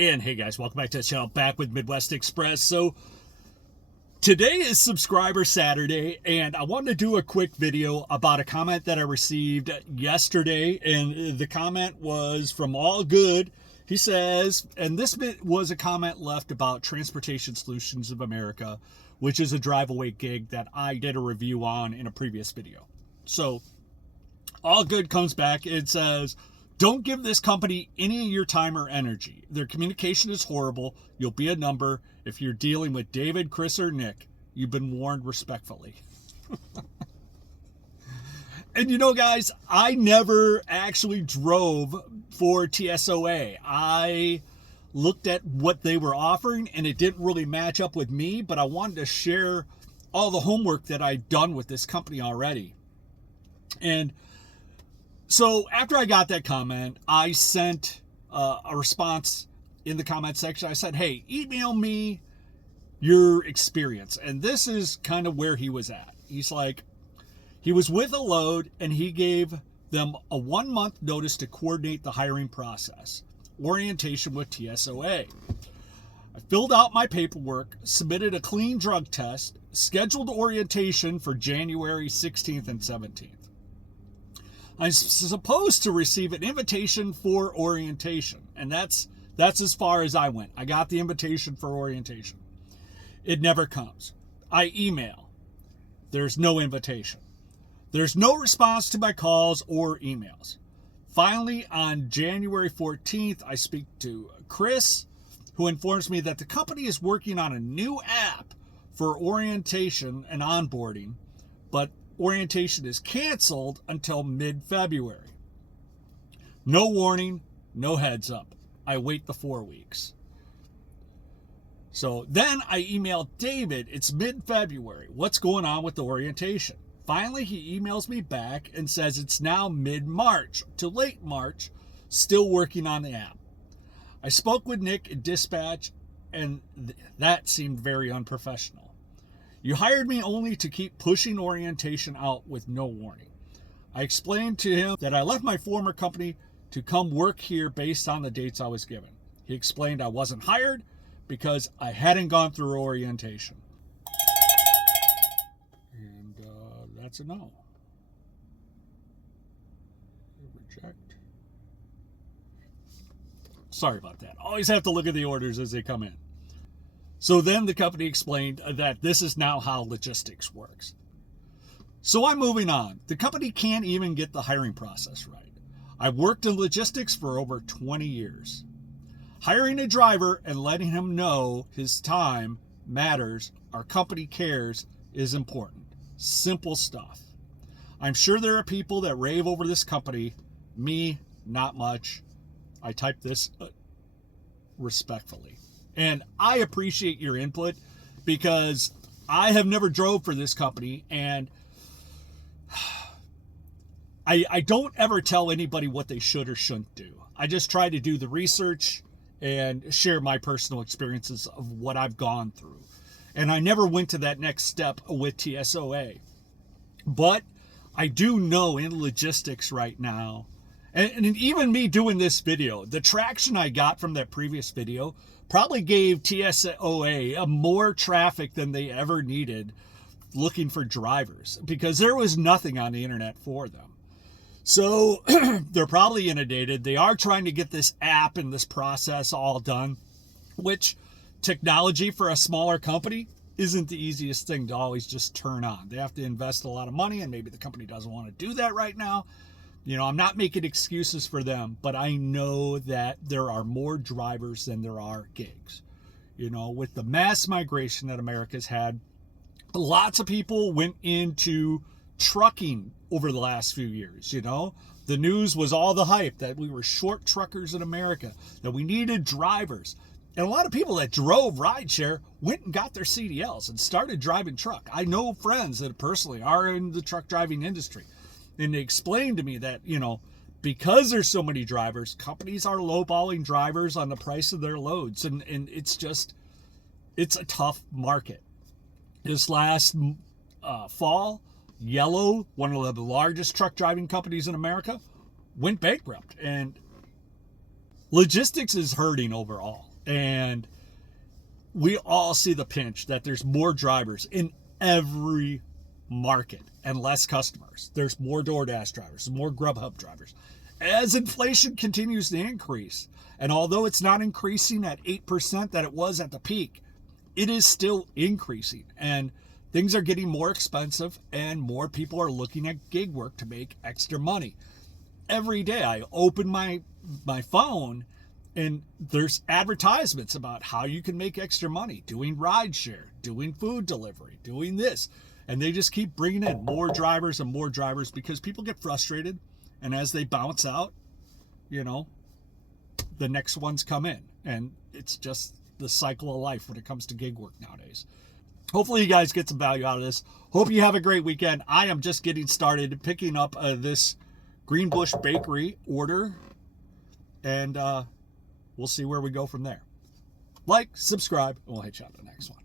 And hey guys, welcome back to the channel, back with Midwest Express. So today is Subscriber Saturday, and I wanted to do a quick video about a comment that I received yesterday. And the comment was from All Good. He says, and this was a comment left about Transportation Solutions of America, which is a drive-away gig that I did a review on in a previous video. So All Good comes back. It says, don't give this company any of your time or energy. Their communication is horrible. You'll be a number. If you're dealing with David, Chris, or Nick, you've been warned respectfully. And you know, guys, I never actually drove for TSOA. I looked at what they were offering, and it didn't really match up with me, but I wanted to share all the homework that I'd done with this company already. And so after I got that comment, I sent a response in the comment section. I said, hey, email me your experience. And this is kind of where he was at. He's like, he was with a load and he gave them a 1 month notice to coordinate the hiring process, orientation with TSOA. I filled out my paperwork, submitted a clean drug test, scheduled orientation for January 16th and 17th. I'm supposed to receive an invitation for orientation, and that's as far as I went. I got the invitation for orientation. It never comes. I email. There's no invitation. There's no response to my calls or emails. Finally, on January 14th, I speak to Chris, who informs me that the company is working on a new app for orientation and onboarding, but orientation is canceled until mid-February. No warning, no heads up. I wait the 4 weeks. So then I emailed David. It's mid-February. What's going on with the orientation? Finally, he emails me back and says it's now mid-March to late March, still working on the app. I spoke with Nick in dispatch, and that seemed very unprofessional. You hired me only to keep pushing orientation out with no warning. I explained to him that I left my former company to come work here based on the dates I was given. He explained I wasn't hired because I hadn't gone through orientation. And that's a no. Reject. Sorry about that. Always have to look at the orders as they come in. So then the company explained that this is now how logistics works. So I'm moving on. The company can't even get the hiring process right. I've worked in logistics for over 20 years. Hiring a driver and letting him know his time matters, our company cares, is important. Simple stuff. I'm sure there are people that rave over this company. Me, not much. I typed this respectfully. And I appreciate your input because I have never drove for this company, and I don't ever tell anybody what they should or shouldn't do. I just try to do the research and share my personal experiences of what I've gone through. And I never went to that next step with TSOA. But I do know in logistics right now, and even me doing this video, the traction I got from that previous video probably gave TSOA more traffic than they ever needed looking for drivers because there was nothing on the internet for them. So they're probably inundated. They are trying to get this app and this process all done, which technology for a smaller company isn't the easiest thing to always just turn on. They have to invest a lot of money, and maybe the company doesn't want to do that right now. You know, I'm not making excuses for them, but I know that there are more drivers than there are gigs. You know, with the mass migration that America's had, lots of people went into trucking over the last few years. You know, the news was all the hype that we were short truckers in America, that we needed drivers. And a lot of people that drove rideshare went and got their CDLs and started driving truck. I know friends that personally are in the truck driving industry. And they explained to me that, you know, because there's so many drivers, companies are lowballing drivers on the price of their loads. And it's a tough market. This last fall, Yellow, one of the largest truck driving companies in America, went bankrupt. And logistics is hurting overall. And we all see the pinch that there's more drivers in every market and less customers. There's more DoorDash drivers, more Grubhub drivers. As inflation continues to increase, and although it's not increasing at 8% that it was at the peak, it is still increasing. And things are getting more expensive, and more people are looking at gig work to make extra money. Every day I open my phone, and there's advertisements about how you can make extra money doing rideshare, doing food delivery, doing this. And they just keep bringing in more drivers and more drivers because people get frustrated. And as they bounce out, the next ones come in. And it's just the cycle of life when it comes to gig work nowadays. Hopefully you guys get some value out of this. Hope you have a great weekend. I am just getting started picking up this Greenbush Bakery order. And we'll see where we go from there. Like, subscribe, and we'll hit you on the next one.